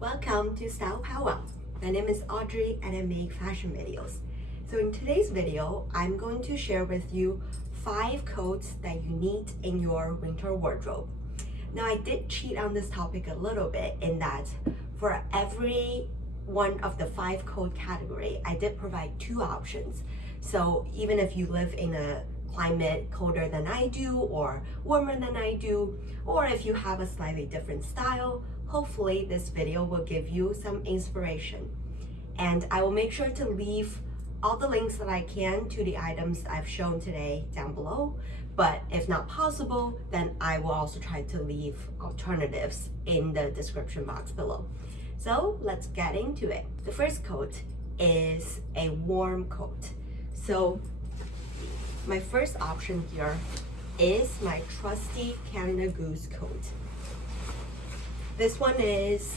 Welcome to Style Powwow. My name is Audrey and I make fashion videos. So in today's video, I'm going to share with you 5 coats that you need in your winter wardrobe. Now I did cheat on this topic a little bit in that for every one of the 5 coat category, I did provide 2 options. So even if you live in a climate colder than I do or warmer than I do, or if you have a slightly different style, hopefully this video will give you some inspiration. And I will make sure to leave all the links that I can to the items I've shown today down below. But if not possible, then I will also try to leave alternatives in the description box below. So let's get into it. The first coat is a warm coat. So my first option here is my trusty Canada Goose coat. This one is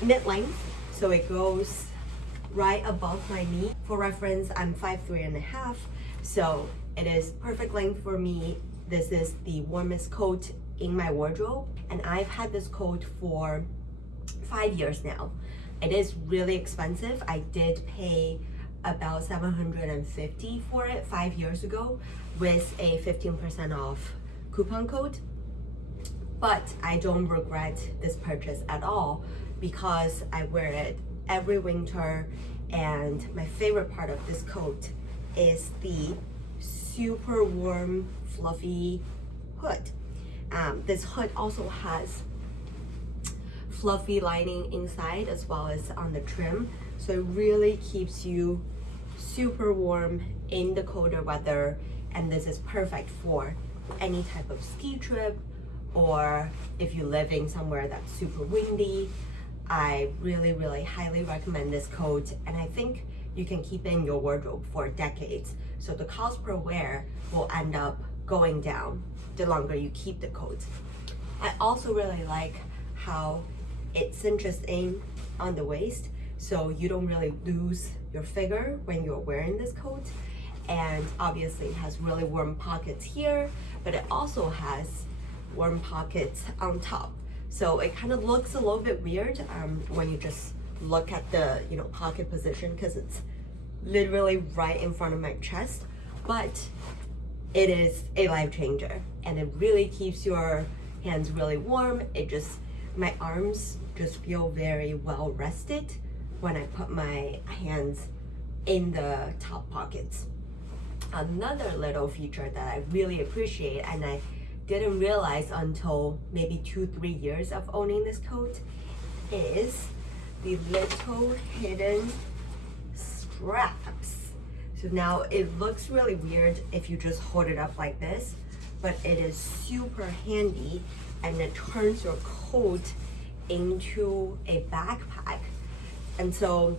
mid-length, so it goes right above my knee. For reference, I'm 5'3½", so it is perfect length for me. This is the warmest coat in my wardrobe, and I've had this coat for 5 years now. It is really expensive. I did pay about $750 for it 5 years ago with a 15% off coupon code. But I don't regret this purchase at all because I wear it every winter, and my favorite part of this coat is the super warm fluffy hood. This hood also has fluffy lining inside as well as on the trim, so it really keeps you super warm in the colder weather, and this is perfect for any type of ski trip or if you're living somewhere that's super windy. I really highly recommend this coat, and I think you can keep it in your wardrobe for decades, so the cost per wear will end up going down the longer you keep the coat. I also really like how it cinches in on the waist, so you don't really lose your figure when you're wearing this coat. And obviously it has really warm pockets here, but it also has warm pockets on top. So it kind of looks a little bit weird when you just look at the pocket position, because it's literally right in front of my chest, but it is a life changer and it really keeps your hands really warm. My arms just feel very well rested when I put my hands in the top pockets. Another little feature that I really appreciate, and I didn't realize until maybe 2-3 years of owning this coat, is the little hidden straps. So now it looks really weird if you just hold it up like this, but it is super handy and it turns your coat into a backpack. And so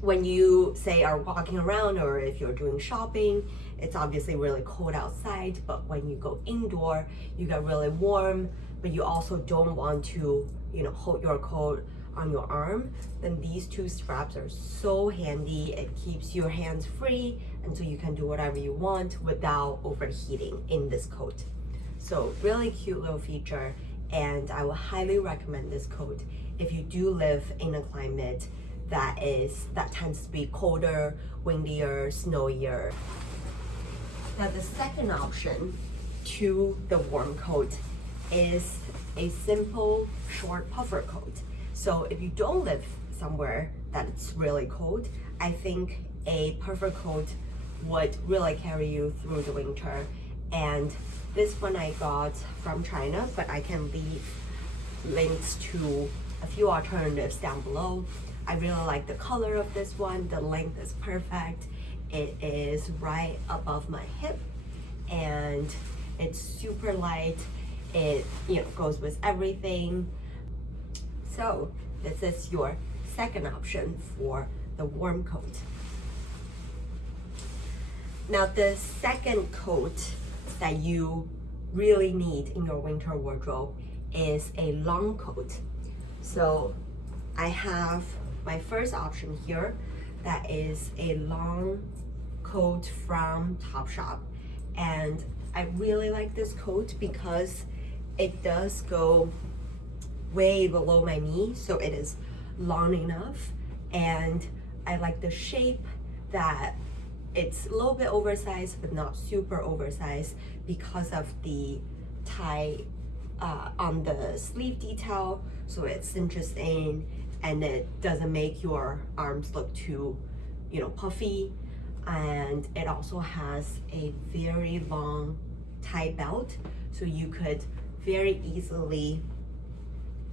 when you say are walking around, or if you're doing shopping, it's obviously really cold outside, but when you go indoor, you get really warm, but you also don't want to, hold your coat on your arm, then these 2 straps are so handy. It keeps your hands free, and so you can do whatever you want without overheating in this coat. So really cute little feature, and I will highly recommend this coat if you do live in a climate that tends to be colder, windier, snowier. Now the second option to the warm coat is a simple short puffer coat. So if you don't live somewhere that it's really cold, I think a puffer coat would really carry you through the winter. And this one I got from China, but I can leave links to a few alternatives down below. I really like the color of this one. The length is perfect. It is right above my hip and it's super light. It goes with everything. So this is your second option for the warm coat. Now the second coat that you really need in your winter wardrobe is a long coat. So I have my first option here, that is a long coat from Topshop, and I really like this coat because it does go way below my knee, so it is long enough. And I like the shape that it's a little bit oversized, but not super oversized because of the tie on the sleeve detail, so it cinches in and it doesn't make your arms look too, puffy. And it also has a very long tie belt, so you could very easily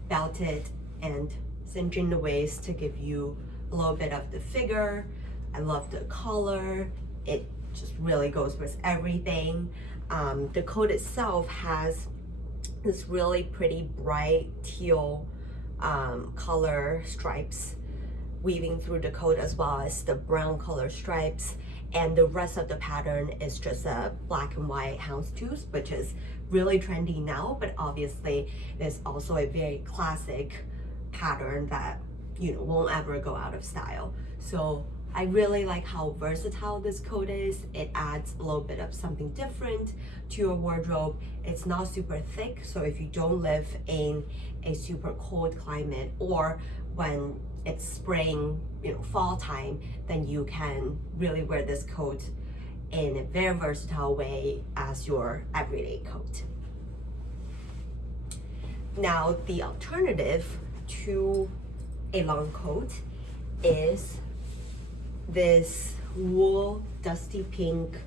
belt it and cinch in the waist to give you a little bit of the figure. I love the color. It just really goes with everything. The coat itself has this really pretty bright teal color stripes weaving through the coat, as well as the brown color stripes, and the rest of the pattern is just a black and white houndstooth, which is really trendy now, but obviously it's also a very classic pattern that won't ever go out of style. So I really like how versatile this coat is. It adds a little bit of something different to your wardrobe. It's not super thick, so if you don't live in a super cold climate, or when it's spring, fall time, then you can really wear this coat in a very versatile way as your everyday coat. Now, the alternative to a long coat is this wool dusty pink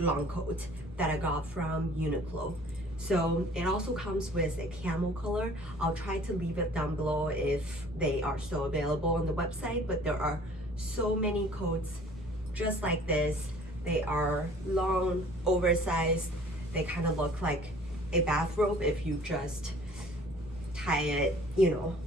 long coat that I got from Uniqlo. So it also comes with a camel color. I'll try to leave it down below if they are still available on the website, but there are so many coats just like this. They are long, oversized. They kind of look like a bathrobe if you just tie it,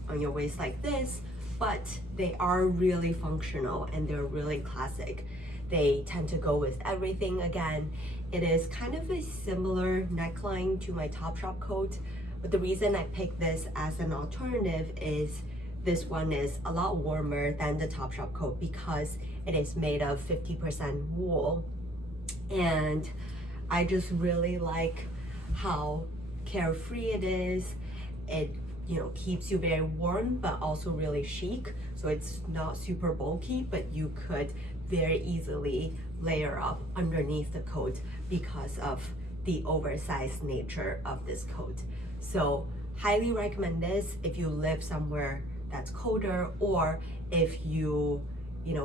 on your waist like this, but they are really functional and they're really classic. They tend to go with everything. Again, it is kind of a similar neckline to my Topshop coat, but the reason I picked this as an alternative is this one is a lot warmer than the Topshop coat because it is made of 50% wool. And I just really like how carefree it is. It keeps you very warm, but also really chic. So it's not super bulky, but you could very easily layer up underneath the coat because of the oversized nature of this coat. So highly recommend this if you live somewhere that's colder, or if you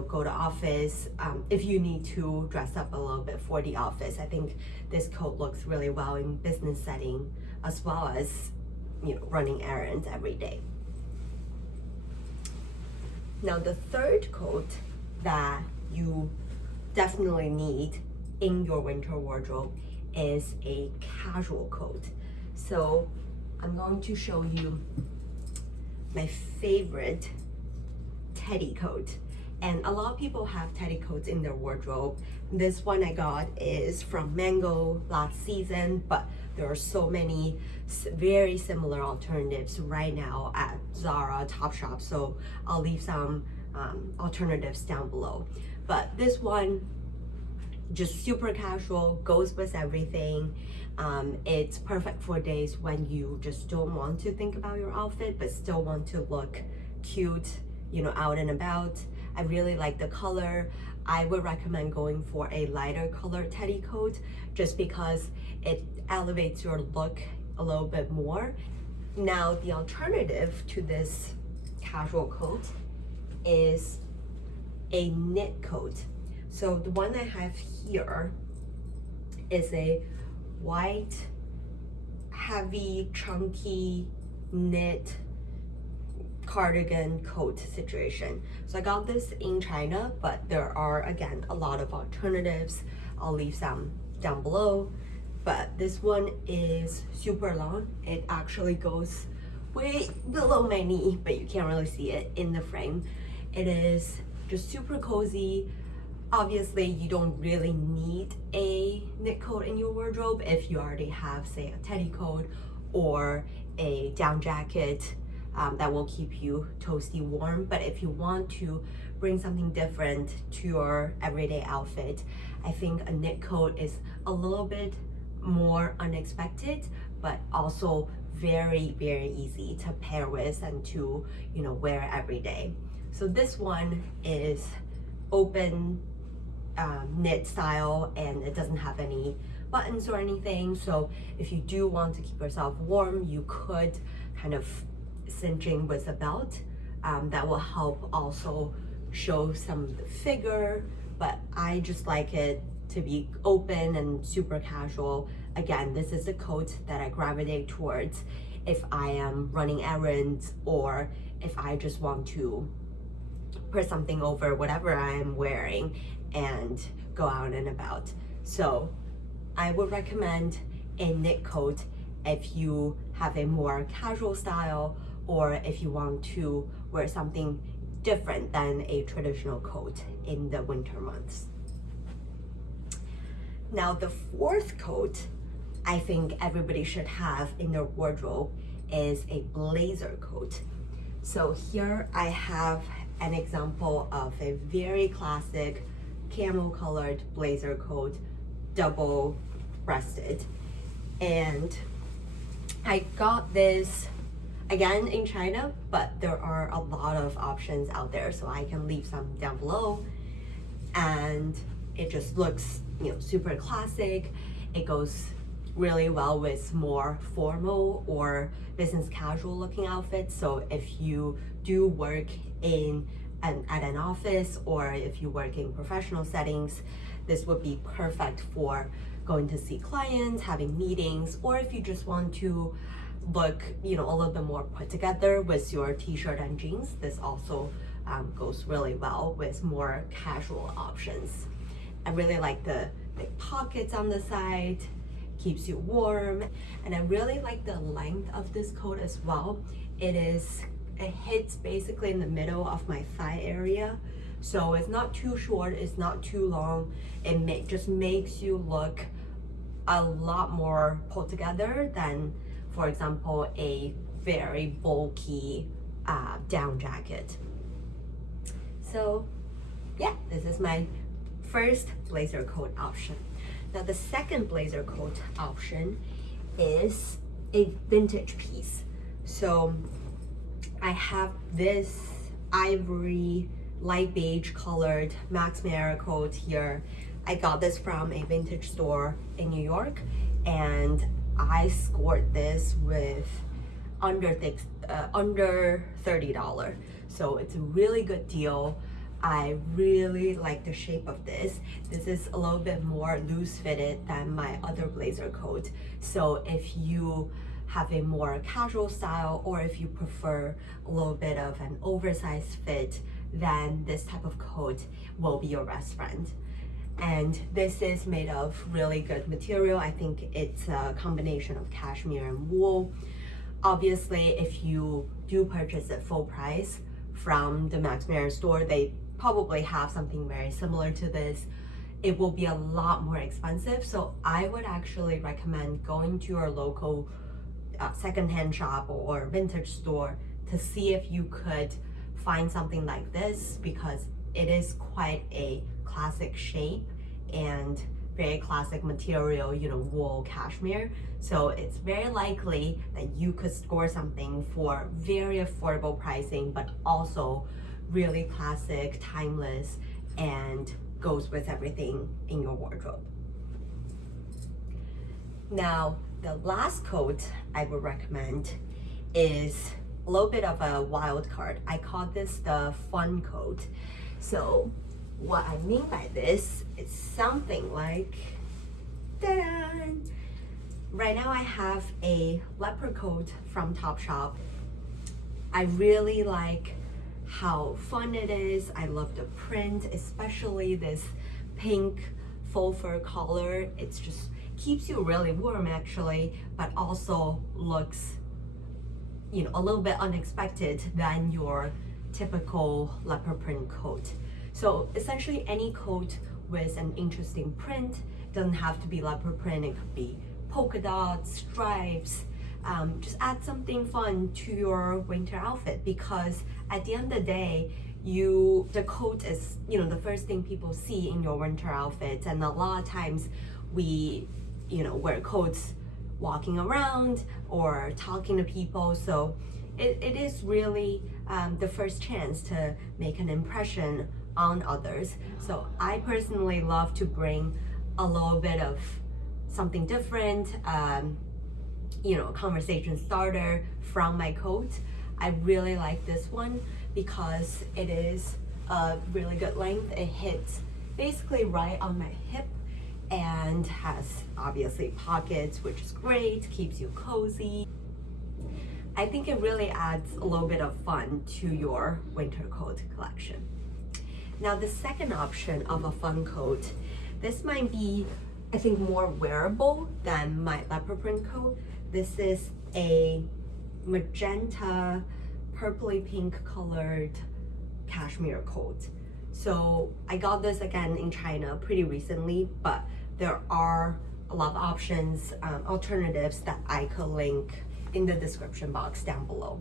go to office, if you need to dress up a little bit for the office. I think this coat looks really well in business setting, as well as running errands every day. Now, the third coat that you definitely need in your winter wardrobe is a casual coat. So I'm going to show you my favorite teddy coat. And a lot of people have teddy coats in their wardrobe. This one I got is from Mango last season, but there are so many very similar alternatives right now at Zara, Topshop, so I'll leave some alternatives down below. But this one, just super casual, goes with everything. It's perfect for days when you just don't want to think about your outfit but still want to look cute, out and about. I really like the color. I would recommend going for a lighter color teddy coat just because it elevates your look a little bit more. Now, the alternative to this casual coat is a knit coat. So the one I have here is a white, heavy, chunky knit cardigan coat situation. So I got this in China, but there are, again, a lot of alternatives. I'll leave some down below. But this one is super long. It actually goes way below my knee, but you can't really see it in the frame. It is just super cozy. Obviously, you don't really need a knit coat in your wardrobe if you already have, say, a teddy coat or a down jacket that will keep you toasty warm. But if you want to bring something different to your everyday outfit, I think a knit coat is a little bit more unexpected, but also very, very easy to pair with and to, wear every day. So this one is open knit style, and it doesn't have any buttons or anything. So if you do want to keep yourself warm, you could kind of cinching with a belt. That will help also show some of the figure, but I just like it to be open and super casual. Again, this is a coat that I gravitate towards if I am running errands or if I just want to put something over whatever I am wearing and go out and about. So I would recommend a knit coat if you have a more casual style or if you want to wear something different than a traditional coat in the winter months. Now the fourth coat I think everybody should have in their wardrobe is a blazer coat. So here I have an example of a very classic camel colored blazer coat, double breasted. And I got this again in China, but there are a lot of options out there, so I can leave some down below. And it just looks, super classic. It goes really well with more formal or business casual looking outfits. So if you do work at an office or if you work in professional settings, this would be perfect for going to see clients, having meetings, or if you just want to look, a little bit more put together with your t-shirt and jeans. This also goes really well with more casual options. I really like the big pockets on the side, keeps you warm, and I really like the length of this coat as well. It hits basically in the middle of my thigh area, so it's not too short, it's not too long. It just makes you look a lot more put together than, for example, a very bulky down jacket. So yeah, this is my first blazer coat option. Now the second blazer coat option is a vintage piece. So I have this ivory light beige colored Max Mara coat here. I got this from a vintage store in New York, and I scored this with under $30. So it's a really good deal. I really like the shape of this. This is a little bit more loose fitted than my other blazer coat. So if you have a more casual style or if you prefer a little bit of an oversized fit, then this type of coat will be your best friend. And this is made of really good material. I think it's a combination of cashmere and wool. Obviously, if you do purchase at full price from the Max Mara store, they probably have something very similar to this. It will be a lot more expensive. So I would actually recommend going to your local secondhand shop or vintage store to see if you could find something like this, because it is quite a classic shape and very classic material, wool cashmere. So it's very likely that you could score something for very affordable pricing, but also really classic, timeless, and goes with everything in your wardrobe. Now, the last coat I would recommend is a little bit of a wild card. I call this the fun coat. So what I mean by this is something like, ta-da! Right now I have a leopard coat from Topshop. I really like how fun it is. I love the print, especially this pink faux fur collar. It's just keeps you really warm actually, but also looks, a little bit unexpected than your typical leopard print coat. So essentially any coat with an interesting print, doesn't have to be leopard print, it could be polka dots, stripes, just add something fun to your winter outfit, because at the end of the day, the coat is, the first thing people see in your winter outfits, and a lot of times we, wear coats walking around or talking to people. So it is really the first chance to make an impression on others. So I personally love to bring a little bit of something different, conversation starter from my coat. I really like this one because it is a really good length. It hits basically right on my hip and has obviously pockets, which is great, keeps you cozy. I think it really adds a little bit of fun to your winter coat collection. Now the second option of a fun coat, this might be, I think, more wearable than my leopard print coat. This is a magenta, purpley pink colored cashmere coat. So I got this again in China pretty recently, but there are a lot of options, alternatives that I could link in the description box down below.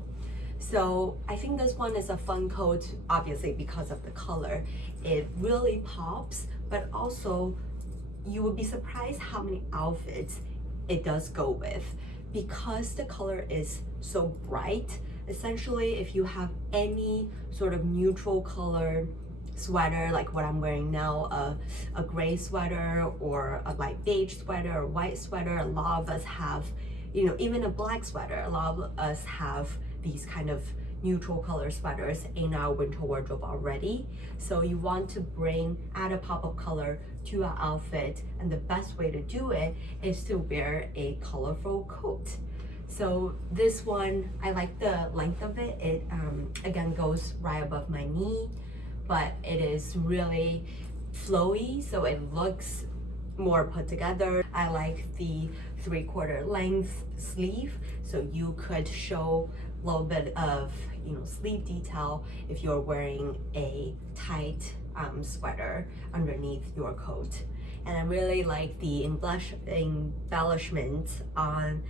So I think this one is a fun coat, obviously because of the color. It really pops, but also you would be surprised how many outfits it does go with. Because the color is so bright, essentially if you have any sort of neutral color sweater, like what I'm wearing now, a gray sweater or a light beige sweater or white sweater, a lot of us have, even a black sweater, a lot of us have these kind of neutral color sweaters in our winter wardrobe already. So you want to add a pop of color to our outfit, and the best way to do it is to wear a colorful coat. So this one, I like the length of it. It again goes right above my knee, but it is really flowy, so it looks more put together. I like the 3/4 length sleeve, so you could show a little bit of sleeve detail if you're wearing a tight sweater underneath your coat. And I really like the embellishments on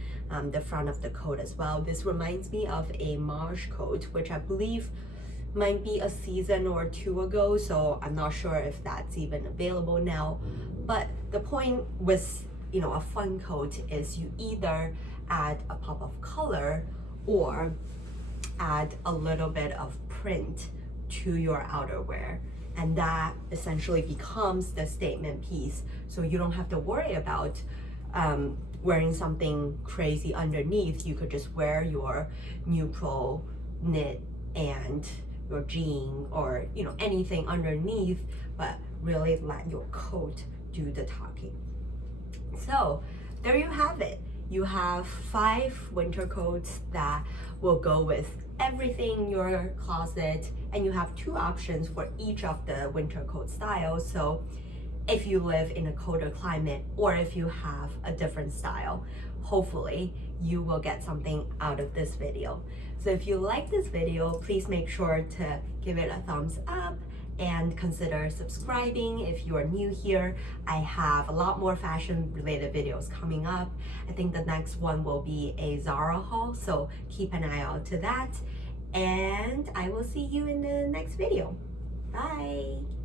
the front of the coat as well. This reminds me of a marsh coat, which I believe might be a season or two ago, so I'm not sure if that's even available now. But the point with a fun coat is you either add a pop of color or add a little bit of print to your outerwear, and that essentially becomes the statement piece. So you don't have to worry about wearing something crazy underneath. You could just wear your neutral knit and your jean or anything underneath, but really let your coat do the talking. So there you have it. You have 5 winter coats that will go with everything in your closet, and you have 2 options for each of the winter coat styles. So if you live in a colder climate or if you have a different style, hopefully you will get something out of this video. So if you like this video, please make sure to give it a thumbs up and consider subscribing if you are new here. I have a lot more fashion related videos coming up. I think the next one will be a Zara haul, so keep an eye out to that. And I will see you in the next video. Bye.